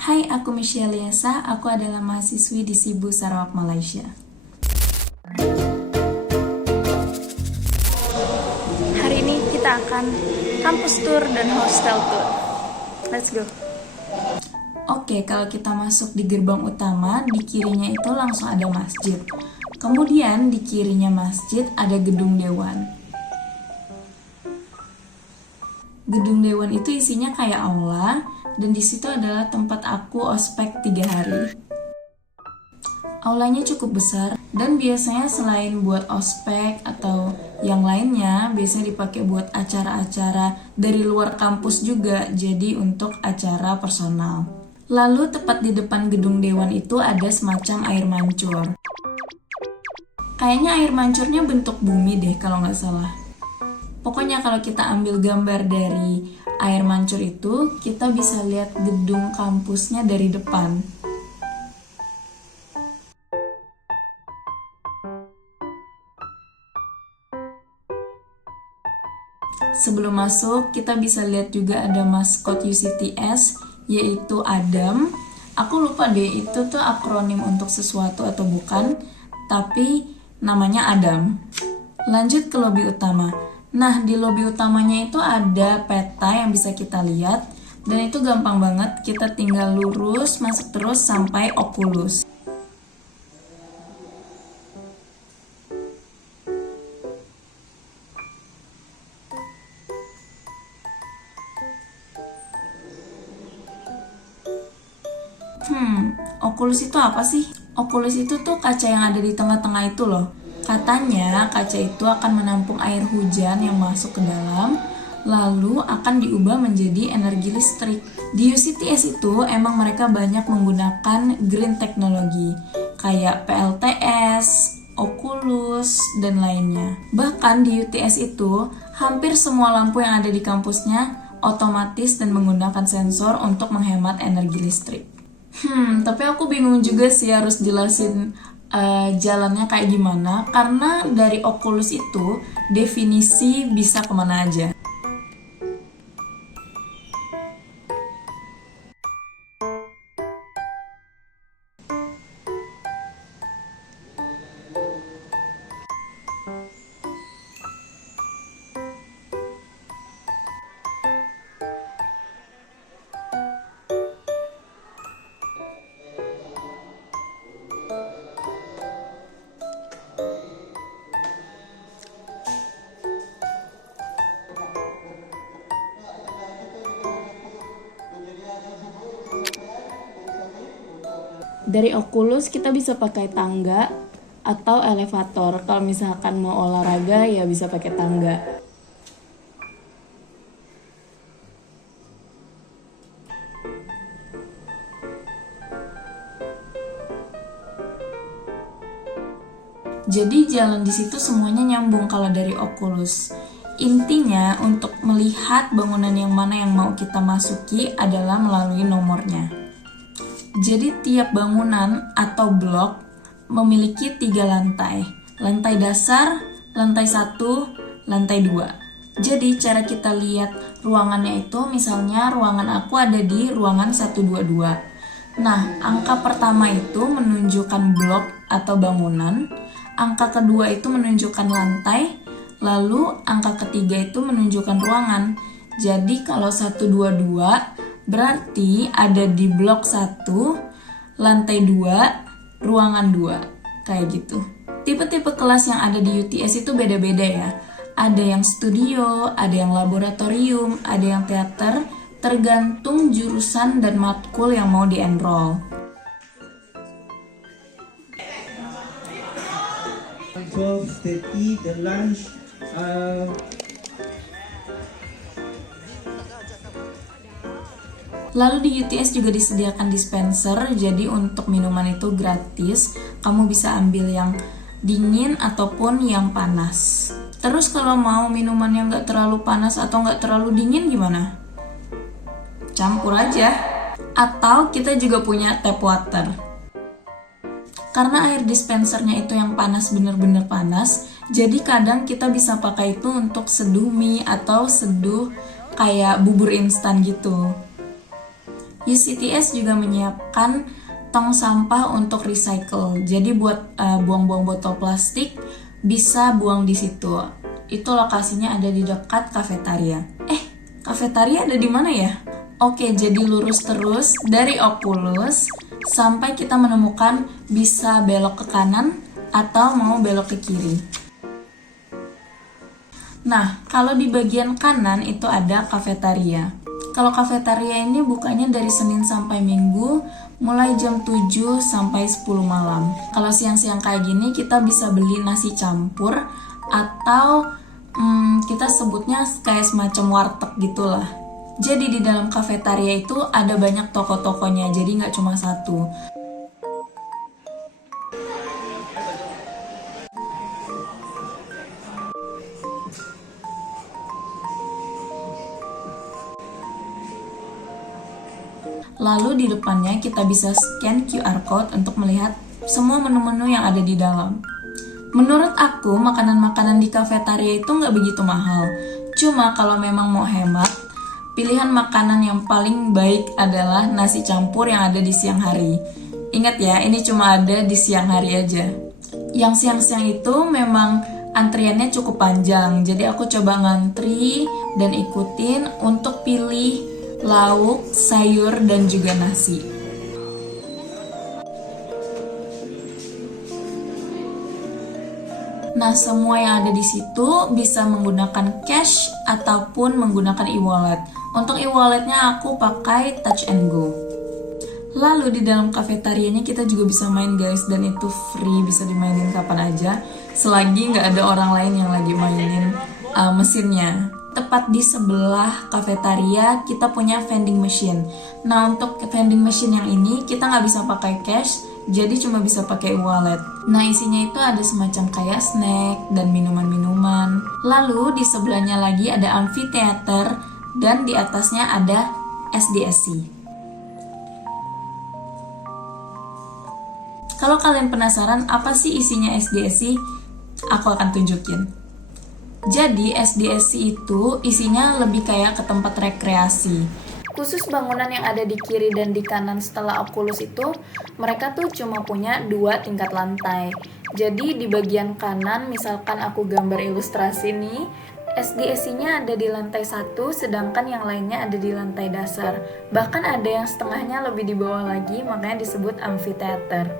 Hai, aku Michelle Yesa, aku adalah mahasiswi di Sibu Sarawak, Malaysia. Hari ini kita akan kampus tour dan hostel tour. Let's go. Oke, kalau kita masuk di gerbang utama, di kirinya itu langsung ada masjid. Kemudian di kirinya masjid ada gedung dewan. Gedung dewan itu isinya kayak aula, dan di situ adalah tempat aku ospek 3 hari. Aulanya cukup besar, dan biasanya selain buat ospek atau yang lainnya, biasanya dipakai buat acara-acara dari luar kampus juga, jadi untuk acara personal. Lalu tepat di depan gedung dewan itu ada semacam air mancur. Kayaknya air mancurnya bentuk bumi deh kalau nggak salah. Pokoknya kalau kita ambil gambar dari air mancur itu, kita bisa lihat gedung kampusnya dari depan. Sebelum masuk, kita bisa lihat juga ada maskot UCTS, yaitu Adam. Aku lupa deh itu tuh akronim untuk sesuatu atau bukan, tapi namanya Adam. Lanjut ke lobi utama. Nah, di lobi utamanya itu ada peta yang bisa kita lihat, dan itu gampang banget, kita tinggal lurus, masuk terus sampai Oculus. Oculus itu apa sih? Oculus itu tuh kaca yang ada di tengah-tengah itu loh. Katanya kaca itu akan menampung air hujan yang masuk ke dalam, lalu akan diubah menjadi energi listrik. Di UCTS itu emang mereka banyak menggunakan green technology, kayak PLTS, Oculus, dan lainnya. Bahkan di UTS itu, hampir semua lampu yang ada di kampusnya otomatis dan menggunakan sensor untuk menghemat energi listrik. Tapi aku bingung juga sih harus jelasin jalannya kayak gimana, karena dari Oculus itu definisi bisa kemana aja. Dari Oculus kita bisa pakai tangga atau elevator. Kalau misalkan mau olahraga ya bisa pakai tangga. Jadi jalan di situ semuanya nyambung kalau dari Oculus. Intinya untuk melihat bangunan yang mana yang mau kita masuki adalah melalui nomornya. Jadi tiap bangunan atau blok memiliki 3 lantai. Lantai dasar, lantai 1, lantai 2. Jadi cara kita lihat ruangannya itu, misalnya ruangan aku ada di ruangan 122. Nah, angka pertama itu menunjukkan blok atau bangunan, angka kedua itu menunjukkan lantai, lalu angka ketiga itu menunjukkan ruangan. Jadi kalau 122 berarti ada di blok 1, lantai 2, ruangan 2, kayak gitu. Tipe-tipe kelas yang ada di UTS itu beda-beda ya. Ada yang studio, ada yang laboratorium, ada yang teater, tergantung jurusan dan matkul yang mau di-enroll. The lunch Lalu di UTS juga disediakan dispenser, jadi untuk minuman itu gratis. Kamu bisa ambil yang dingin ataupun yang panas. Terus kalau mau minuman yang nggak terlalu panas atau nggak terlalu dingin gimana? Campur aja. Atau kita juga punya tap water. Karena air dispensernya itu yang panas, bener-bener panas, jadi kadang kita bisa pakai itu untuk seduh mie atau seduh kayak bubur instan gitu. UCTS juga menyiapkan tong sampah untuk recycle. Jadi buat buang-buang botol plastik bisa buang di situ. Itu lokasinya ada di dekat kafetaria. Kafetaria ada di mana ya? Oke, jadi lurus terus dari Oculus sampai kita menemukan bisa belok ke kanan atau mau belok ke kiri. Nah, kalau di bagian kanan itu ada kafetaria. Kalau kafetaria ini bukanya dari Senin sampai Minggu, mulai jam 7 sampai 10 malam. Kalau siang-siang kayak gini, kita bisa beli nasi campur atau kita sebutnya kayak semacam warteg gitulah. Jadi di dalam kafetaria itu ada banyak toko-tokonya, jadi nggak cuma satu. Lalu di depannya kita bisa scan QR code untuk melihat semua menu-menu yang ada di dalam. Menurut aku, makanan-makanan di kafetaria itu nggak begitu mahal. Cuma kalau memang mau hemat, pilihan makanan yang paling baik adalah nasi campur yang ada di siang hari. Ingat ya, ini cuma ada di siang hari aja. Yang siang-siang itu memang antriannya cukup panjang. Jadi aku coba ngantri dan ikutin untuk pilih lauk, sayur, dan juga nasi. Nah, semua yang ada di situ bisa menggunakan cash ataupun menggunakan e-wallet. Untuk e-walletnya aku pakai Touch and Go. Lalu di dalam kafetarianya kita juga bisa main guys, dan itu free, bisa dimainin kapan aja selagi nggak ada orang lain yang lagi mainin mesinnya. Tepat di sebelah kafetaria kita punya vending machine. Nah, untuk vending machine yang ini kita nggak bisa pakai cash, jadi cuma bisa pakai e-wallet. Nah, isinya itu ada semacam kayak snack dan minuman-minuman. Lalu di sebelahnya lagi ada amphitheater dan di atasnya ada SDSC. Kalau kalian penasaran apa sih isinya SDSC, aku akan tunjukin. Jadi SDSC itu isinya lebih kayak ke tempat rekreasi. Khusus bangunan yang ada di kiri dan di kanan setelah Oculus itu, mereka tuh cuma punya 2 tingkat lantai. Jadi di bagian kanan, misalkan aku gambar ilustrasi nih, SDSC-nya ada di lantai 1, sedangkan yang lainnya ada di lantai dasar. Bahkan ada yang setengahnya lebih di bawah lagi, makanya disebut amphitheater.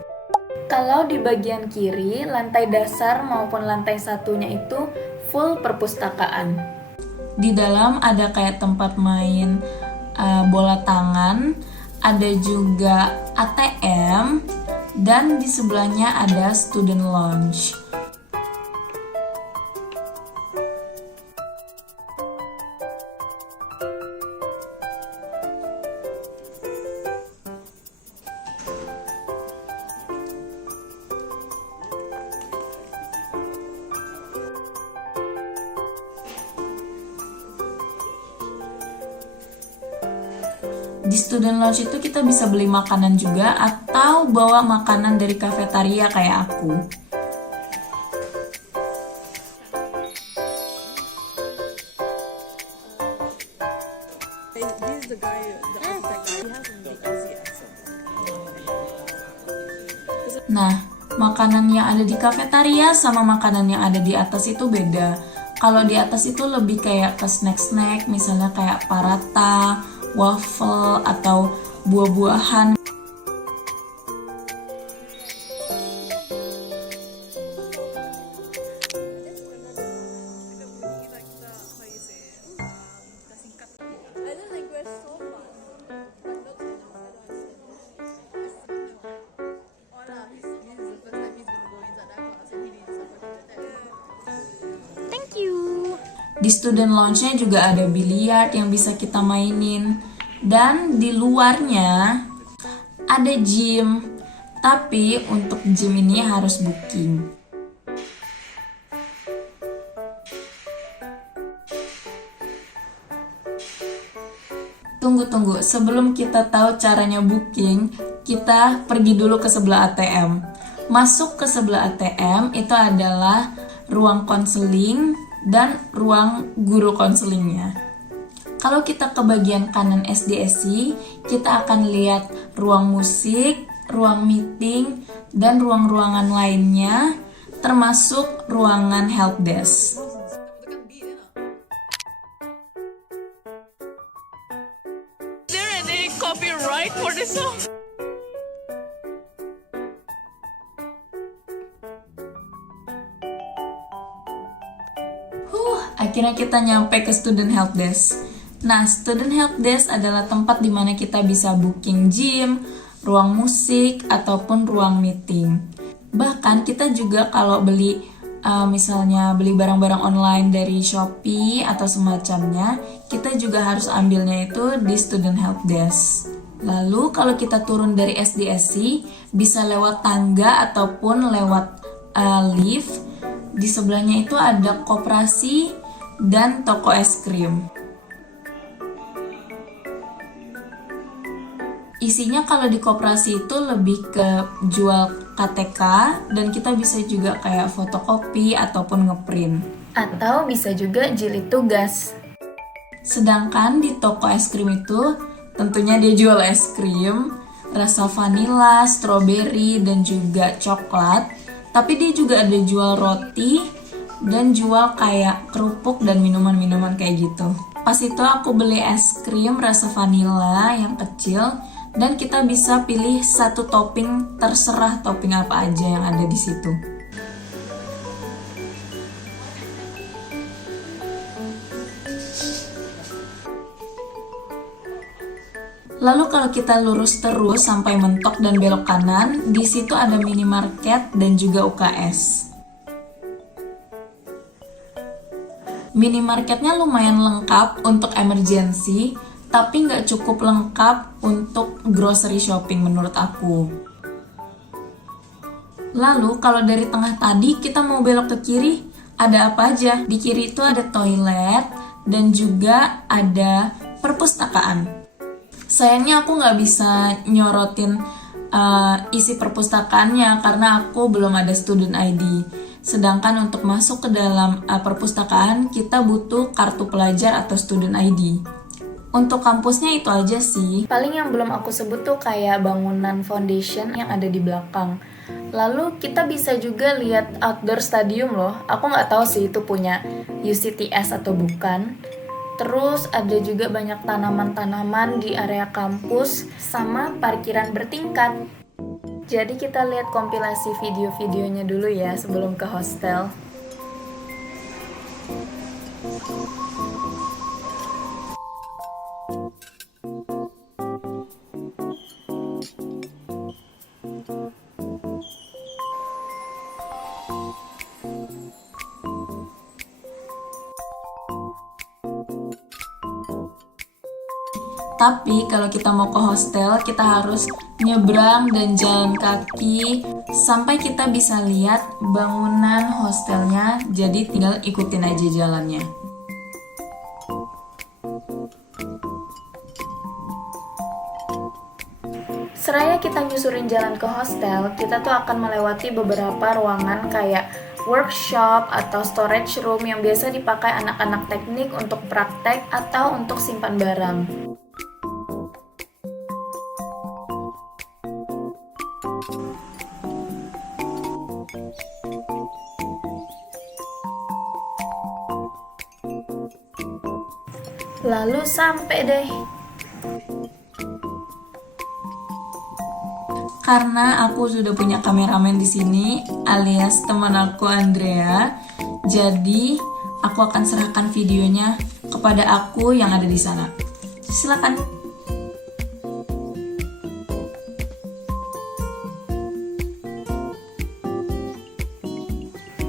Kalau di bagian kiri, lantai dasar maupun lantai satunya itu full perpustakaan. Di dalam ada kayak tempat main bola tangan, ada juga ATM, dan di sebelahnya ada student lounge. Di student lounge itu kita bisa beli makanan juga atau bawa makanan dari kafetaria kayak aku. Nah, makanan yang ada di kafetaria sama makanan yang ada di atas itu beda. Kalau di atas itu lebih kayak ke snack-snack, misalnya kayak paratha, waffle, atau buah-buahan. Thank you. Di student lounge-nya juga ada biliar yang bisa kita mainin. Dan di luarnya ada gym. Tapi untuk gym ini harus booking. Tunggu. Sebelum kita tahu caranya booking, kita pergi dulu ke sebelah ATM. Masuk ke sebelah ATM itu adalah ruang konseling dan ruang guru konselingnya. Kalau kita ke bagian kanan SDSI, kita akan lihat ruang musik, ruang meeting, dan ruang-ruangan lainnya, termasuk ruangan helpdesk. Is there any copyright for this song? Akhirnya kita nyampe ke student helpdesk. Nah, student helpdesk adalah tempat di mana kita bisa booking gym, ruang musik, ataupun ruang meeting. Bahkan kita juga kalau beli misalnya beli barang-barang online dari Shopee atau semacamnya, kita juga harus ambilnya itu di student helpdesk. Lalu kalau kita turun dari SDSI, bisa lewat tangga ataupun lewat lift. Di sebelahnya itu ada koperasi dan toko es krim. Isinya kalau di koperasi itu lebih ke jual KTK, dan kita bisa juga kayak fotokopi ataupun ngeprint. Atau bisa juga jilid tugas. Sedangkan di toko es krim itu tentunya dia jual es krim, rasa vanila, stroberi, dan juga coklat. Tapi dia juga ada jual roti dan jual kayak kerupuk dan minuman-minuman kayak gitu. Pas itu aku beli es krim rasa vanila yang kecil, dan kita bisa pilih satu topping, terserah topping apa aja yang ada di situ. Lalu kalau kita lurus terus sampai mentok dan belok kanan, di situ ada minimarket dan juga UKS. Minimarketnya lumayan lengkap untuk emergency, tapi nggak cukup lengkap untuk grocery shopping menurut aku. Lalu kalau dari tengah tadi kita mau belok ke kiri, ada apa aja? Di kiri itu ada toilet dan juga ada perpustakaan. Sayangnya aku nggak bisa nyorotin isi perpustakaannya karena aku belum ada student ID. Sedangkan untuk masuk ke dalam perpustakaan, kita butuh kartu pelajar atau student ID. Untuk kampusnya itu aja sih. Paling yang belum aku sebut tuh kayak bangunan foundation yang ada di belakang. Lalu kita bisa juga lihat outdoor stadium loh. Aku nggak tahu sih itu punya UCTS atau bukan. Terus ada juga banyak tanaman-tanaman di area kampus sama parkiran bertingkat. Jadi kita lihat kompilasi video-videonya dulu ya sebelum ke hostel. Tapi kalau kita mau ke hostel, kita harus nyebrang dan jalan kaki sampai kita bisa lihat bangunan hostelnya. Jadi tinggal ikutin aja jalannya. Seraya kita nyusurin jalan ke hostel, kita tuh akan melewati beberapa ruangan kayak workshop atau storage room yang biasa dipakai anak-anak teknik untuk praktek atau untuk simpan barang. Lalu sampai deh. Karena aku sudah punya kameramen di sini, alias teman aku Andrea, jadi aku akan serahkan videonya kepada aku yang ada di sana. Silakan.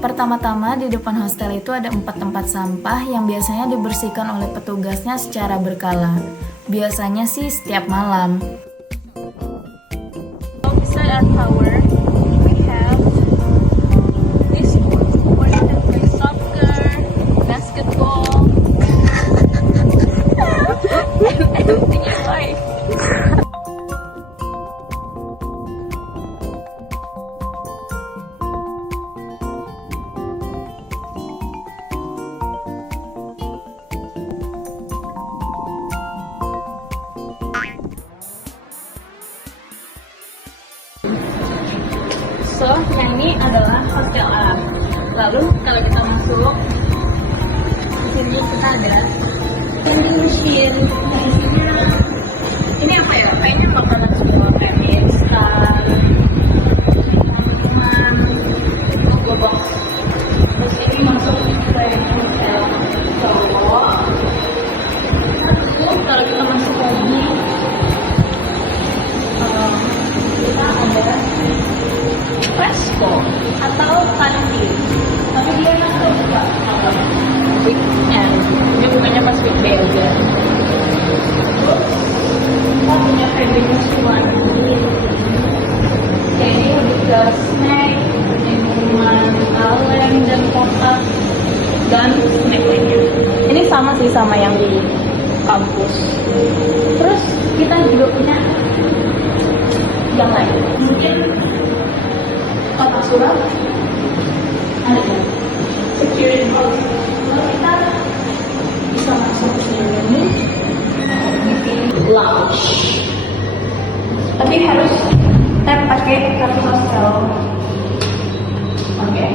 Pertama-tama di depan hostel itu ada 4 tempat sampah yang biasanya dibersihkan oleh petugasnya secara berkala. Biasanya sih setiap malam. Beside our tower, we have this sport where you can play soccer, basketball, and anything you like. So, yang ini adalah Hotel A. Lalu kalau kita masuk, di sini kita ada vending machine. Nah, isinya ini apa ya? Kayaknya makanan semua kayak mie instan, minuman, box. Terus ini masuk ke hotel cowok. Lalu kalau kita masuk lagi, kita ada Fresco atau kantin, tapi dia nggak buka weekend, dia bukanya pas weekday aja. Terus kita punya vending machine lagi, kayak ini lebih ke snack, minuman kaleng dan kotak dan snack lainnya. Ini sama sih sama yang di kampus. Terus kita juga punya yang lain, mungkin kotak surat ada ya, security box. Kalau kita bisa masuk ke sini, bikin lounge, tapi harus tap pakai kartu hostel. Oke.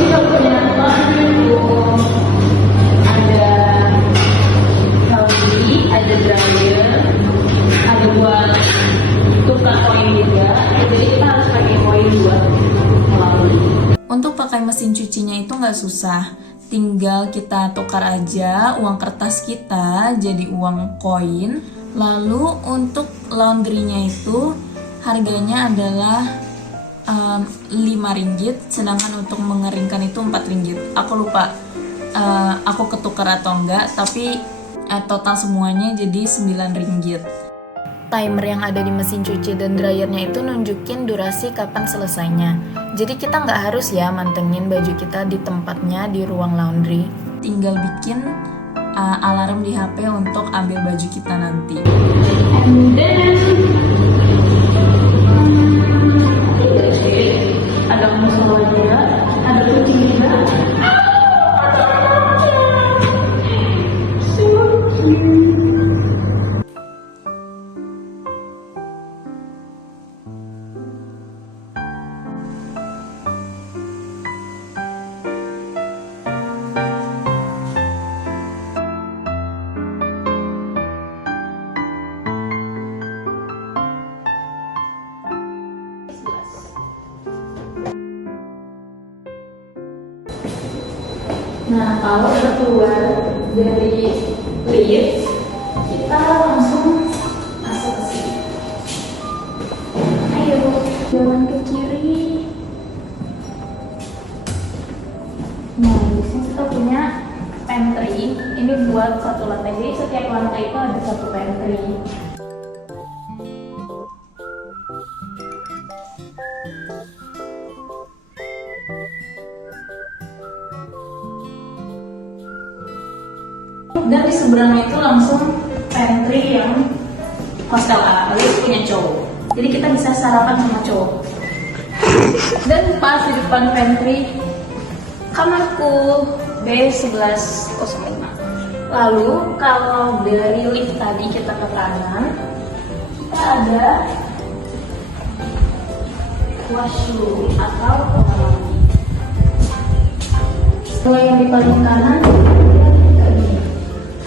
Kita punya laundry room, ada laundry, ada dryer, ada buat tukar koin juga. Jadi kita harus pakai koin buat laundry. Untuk pakai mesin cucinya itu nggak susah, tinggal kita tukar aja uang kertas kita jadi uang koin. Lalu untuk laundrynya itu harganya adalah 5 ringgit, sedangkan untuk mengeringkan itu 4 ringgit. Aku lupa aku ketukar atau enggak, tapi total semuanya jadi 9 ringgit. Timer yang ada di mesin cuci dan dryernya itu nunjukin durasi kapan selesainya. Jadi kita nggak harus ya mantengin baju kita di tempatnya di ruang laundry. Tinggal bikin alarm di HP untuk ambil baju kita nanti. And then ada musolanya, ada kucing juga. So cute. Nah, kalau udah keluar dari lift, kita langsung masuk ke sini. Ayo, jalan ke kiri. Nah, di sini kita punya pantry. Ini buat satu lantai. Jadi setiap lantai itu ada satu pantry. Dan di seberangnya itu langsung pantry yang hostel A, lalu punya cowok. Jadi kita bisa sarapan sama cowok. Dan pas di depan pantry, kamarku B1105. Lalu kalau dari lift tadi kita ke kanan, kita ada washroom atau kamar mandi. Kalau yang di paling kanan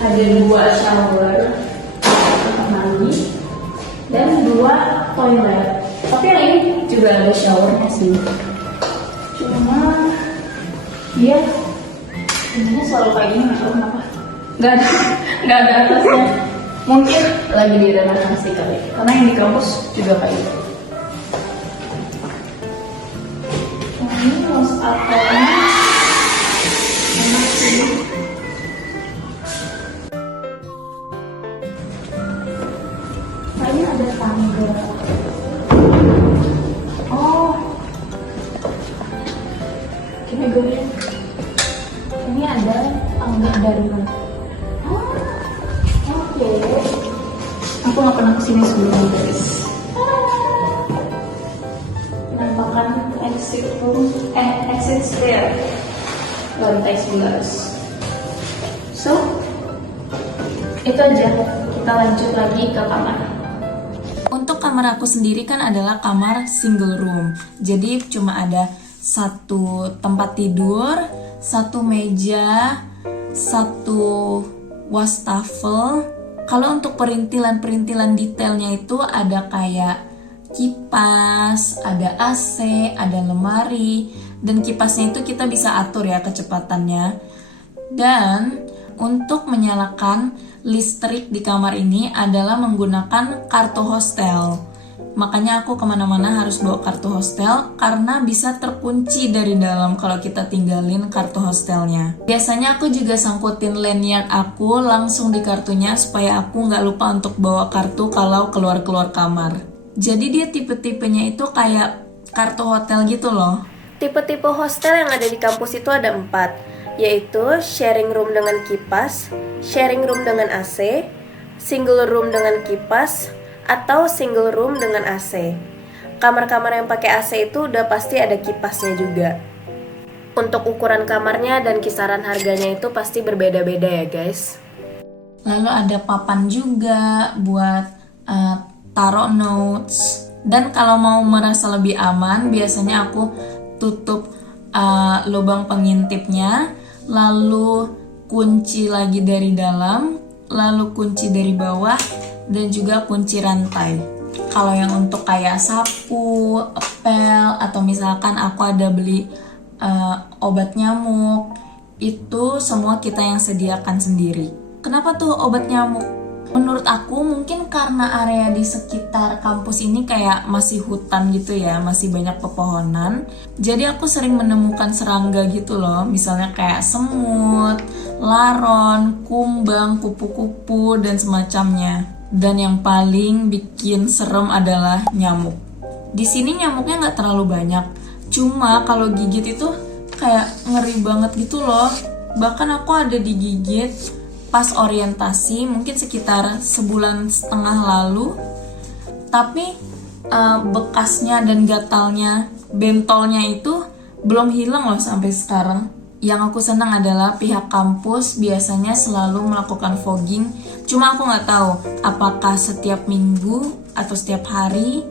ada 2 shower kamar mandi dan 2 toilet. Tapi yang ini juga ada showernya sih. Cuma dia intinya selalu kayak gini, nggak tahu kenapa. Nggak ada atasnya. Mungkin lagi direnovasi kali. Karena yang di kampus juga kayak gitu. Nah, ini wastafelnya enak sih. Kayaknya ada tangga. Oh, ini gue. Ini ada tangga darurat. Oh, oke. Aku nggak pernah kesini sebelumnya, guys. Penampakan exit room, exit stair. lantai 11. So, itu aja. Kita lanjut lagi ke kamar. Untuk kamar aku sendiri kan adalah kamar single room. Jadi cuma ada satu tempat tidur, satu meja, satu wastafel. Kalau untuk perintilan-perintilan detailnya itu ada kayak kipas, ada AC, ada lemari, dan kipasnya itu kita bisa atur ya kecepatannya. Dan untuk menyalakan listrik di kamar ini adalah menggunakan kartu hostel. Makanya aku kemana-mana harus bawa kartu hostel karena bisa terkunci dari dalam kalau kita tinggalin kartu hostelnya. Biasanya aku juga sangkutin lanyard aku langsung di kartunya supaya aku nggak lupa untuk bawa kartu kalau keluar-keluar kamar. Jadi dia tipe-tipenya itu kayak kartu hotel gitu loh. Tipe-tipe hostel yang ada di kampus itu ada 4, yaitu sharing room dengan kipas, sharing room dengan AC, single room dengan kipas, atau single room dengan AC. Kamar-kamar yang pakai AC itu udah pasti ada kipasnya juga. Untuk ukuran kamarnya dan kisaran harganya itu pasti berbeda-beda ya guys. Lalu ada papan juga buat taruh notes. Dan kalau mau merasa lebih aman, biasanya aku tutup lubang pengintipnya, lalu kunci lagi dari dalam, lalu kunci dari bawah, dan juga kunci rantai. Kalau yang untuk kayak sapu, pel, atau misalkan aku ada beli obat nyamuk, itu semua kita yang sediakan sendiri. Kenapa tuh obat nyamuk? Menurut aku mungkin karena area di sekitar kampus ini kayak masih hutan gitu ya, masih banyak pepohonan. Jadi aku sering menemukan serangga gitu loh, misalnya kayak semut, laron, kumbang, kupu-kupu, dan semacamnya. Dan yang paling bikin serem adalah nyamuk. Di sini nyamuknya nggak terlalu banyak, cuma kalau gigit itu kayak ngeri banget gitu loh. Bahkan aku ada digigit pas orientasi, mungkin sekitar sebulan setengah lalu. Tapi bekasnya dan gatalnya, bentolnya itu belum hilang loh sampai sekarang. Yang aku senang adalah pihak kampus biasanya selalu melakukan fogging. Cuma aku nggak tahu apakah setiap minggu atau setiap hari.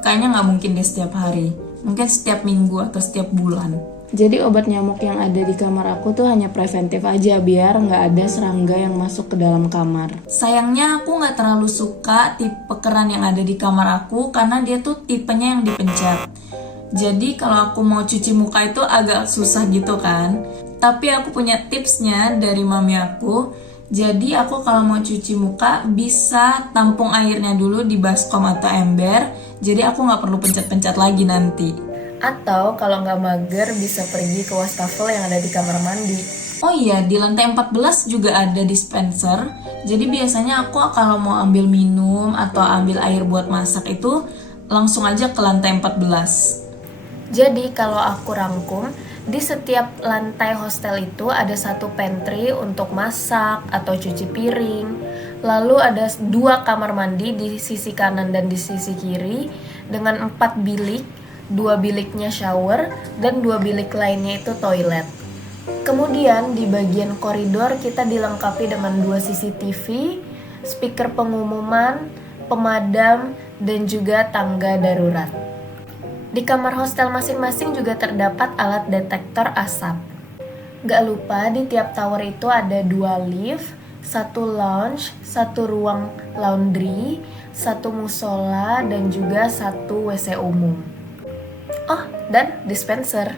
Kayaknya nggak mungkin deh setiap hari. Mungkin setiap minggu atau setiap bulan. Jadi obat nyamuk yang ada di kamar aku tuh hanya preventif aja biar nggak ada serangga yang masuk ke dalam kamar. Sayangnya aku nggak terlalu suka tipe keran yang ada di kamar aku karena dia tuh tipenya yang dipencet. Jadi kalau aku mau cuci muka itu agak susah gitu kan. Tapi aku punya tipsnya dari mami aku. Jadi aku kalau mau cuci muka bisa tampung airnya dulu di baskom atau ember. Jadi aku nggak perlu pencet-pencet lagi nanti. Atau kalau nggak mager bisa pergi ke wastafel yang ada di kamar mandi. Oh iya, di lantai 14 juga ada dispenser. Jadi biasanya aku kalau mau ambil minum atau ambil air buat masak itu langsung aja ke lantai 14. Jadi kalau aku rangkum, di setiap lantai hostel itu ada satu pantry untuk masak atau cuci piring. Lalu ada 2 kamar mandi di sisi kanan dan di sisi kiri dengan 4 bilik, 2 biliknya shower dan 2 bilik lainnya itu toilet. Kemudian di bagian koridor kita dilengkapi dengan 2 CCTV, speaker pengumuman, pemadam, dan juga tangga darurat. Di kamar hostel masing-masing juga terdapat alat detektor asap. Gak lupa di tiap tower itu ada 2 lift, 1 lounge, 1 ruang laundry, 1 musola, dan juga 1 WC umum. Oh, dan dispenser.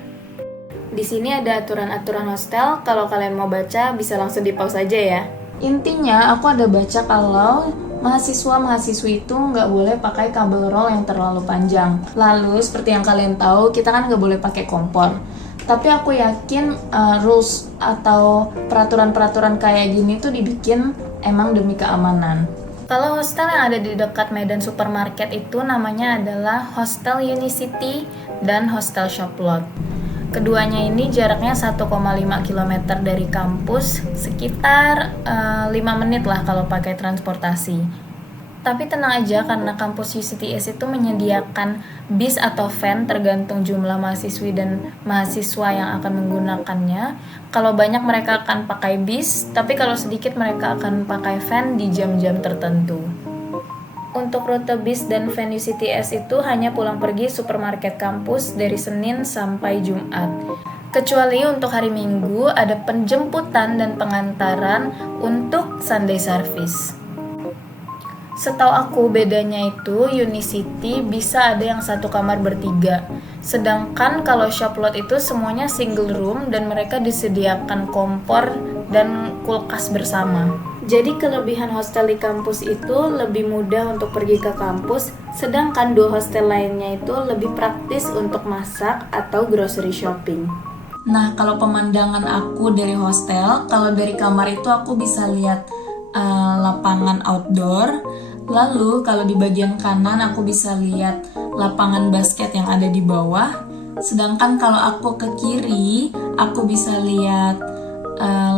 Di sini ada aturan-aturan hostel, kalau kalian mau baca bisa langsung di pause aja ya. Intinya aku ada baca kalau mahasiswa-mahasiswi itu nggak boleh pakai kabel roll yang terlalu panjang. Lalu seperti yang kalian tahu, kita kan nggak boleh pakai kompor. Tapi aku yakin rules atau peraturan-peraturan kayak gini tuh dibikin emang demi keamanan. Kalau hostel yang ada di dekat Medan Supermarket itu namanya adalah Hostel Unicity dan Hostel Shoplot. Keduanya ini jaraknya 1,5 km dari kampus, sekitar 5 menit lah kalau pakai transportasi. Tapi tenang aja, karena kampus UCTS itu menyediakan bis atau van tergantung jumlah mahasiswi dan mahasiswa yang akan menggunakannya. Kalau banyak mereka akan pakai bis, tapi kalau sedikit mereka akan pakai van di jam-jam tertentu. Untuk rute bis dan van UCTS itu hanya pulang pergi supermarket kampus dari Senin sampai Jumat. Kecuali untuk hari Minggu ada penjemputan dan pengantaran untuk Sunday service. Setahu aku bedanya itu Unicity bisa ada yang satu kamar bertiga. Sedangkan kalau Shoplot itu semuanya single room dan mereka disediakan kompor dan kulkas bersama. Jadi kelebihan hostel di kampus itu lebih mudah untuk pergi ke kampus, sedangkan 2 hostel lainnya itu lebih praktis untuk masak atau grocery shopping. Nah, kalau pemandangan aku dari hostel, kalau dari kamar itu aku bisa lihat lapangan outdoor. Lalu kalau di bagian kanan aku bisa lihat lapangan basket yang ada di bawah. Sedangkan kalau aku ke kiri, aku bisa lihat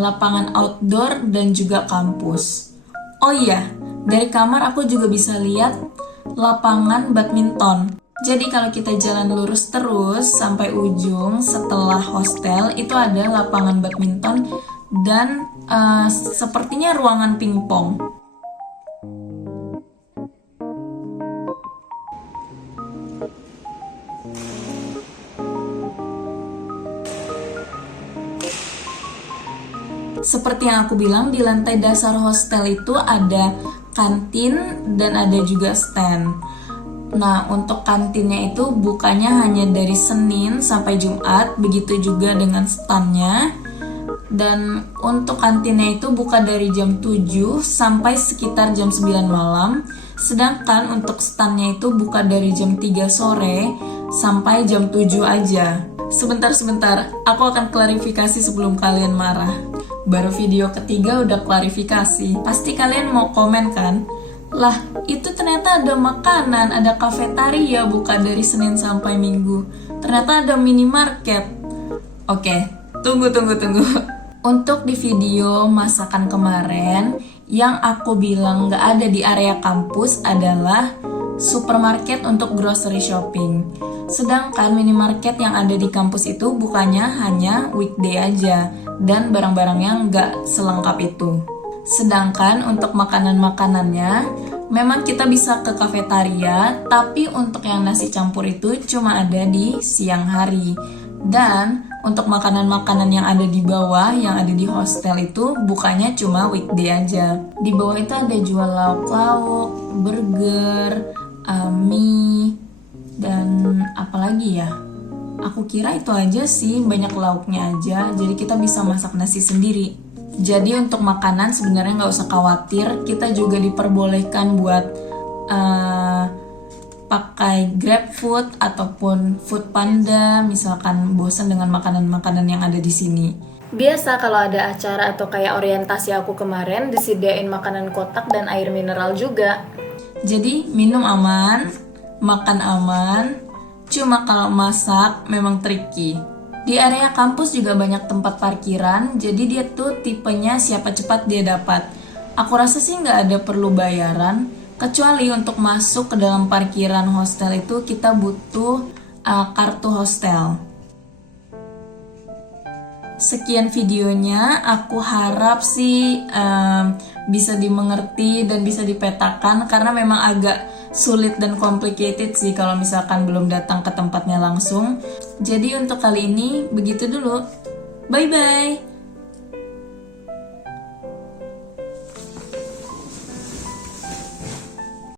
lapangan outdoor dan juga kampus. Oh iya, dari kamar aku juga bisa lihat lapangan badminton. Jadi kalau kita jalan lurus terus sampai ujung setelah hostel, itu ada lapangan badminton dan sepertinya ruangan pingpong. Seperti yang aku bilang, di lantai dasar hostel itu ada kantin dan ada juga stand. Nah, untuk kantinnya itu bukanya hanya dari Senin sampai Jumat, begitu juga dengan standnya. Dan untuk kantinnya itu buka dari jam 7 sampai sekitar jam 9 malam. Sedangkan untuk standnya itu buka dari jam 3 sore sampai jam 7 aja. Sebentar, aku akan klarifikasi sebelum kalian marah. Baru video ketiga udah klarifikasi. Pasti kalian mau komen kan? Lah, itu ternyata ada makanan, ada kafetaria buka dari Senin sampai Minggu. Ternyata ada minimarket. Oke, tunggu. Untuk di video masakan kemarin, yang aku bilang gak ada di area kampus adalah supermarket untuk grocery shopping. Sedangkan minimarket yang ada di kampus itu bukanya hanya weekday aja dan barang-barangnya nggak selengkap itu. Sedangkan untuk makanan-makanannya memang kita bisa ke kafetaria, tapi untuk yang nasi campur itu cuma ada di siang hari. Dan untuk makanan-makanan yang ada di bawah, yang ada di hostel itu bukanya cuma weekday aja. Di bawah itu ada jual lauk-lauk, burger, mie, dan apalagi ya? Aku kira itu aja sih, banyak lauknya aja, jadi kita bisa masak nasi sendiri. Jadi untuk makanan sebenarnya nggak usah khawatir, kita juga diperbolehkan buat pakai GrabFood ataupun Foodpanda, misalkan bosan dengan makanan-makanan yang ada di sini. Biasa kalau ada acara atau kayak orientasi aku kemarin, disediain makanan kotak dan air mineral juga. Jadi minum aman, makan aman, cuma kalau masak memang tricky. Di area kampus juga banyak tempat parkiran, jadi dia tuh tipenya siapa cepat dia dapat. Aku rasa sih nggak ada perlu bayaran, kecuali untuk masuk ke dalam parkiran hostel itu kita butuh kartu hostel. Sekian videonya, aku harap sih bisa dimengerti dan bisa dipetakan karena memang agak sulit dan complicated sih kalau misalkan belum datang ke tempatnya langsung. Jadi untuk kali ini begitu dulu. Bye bye.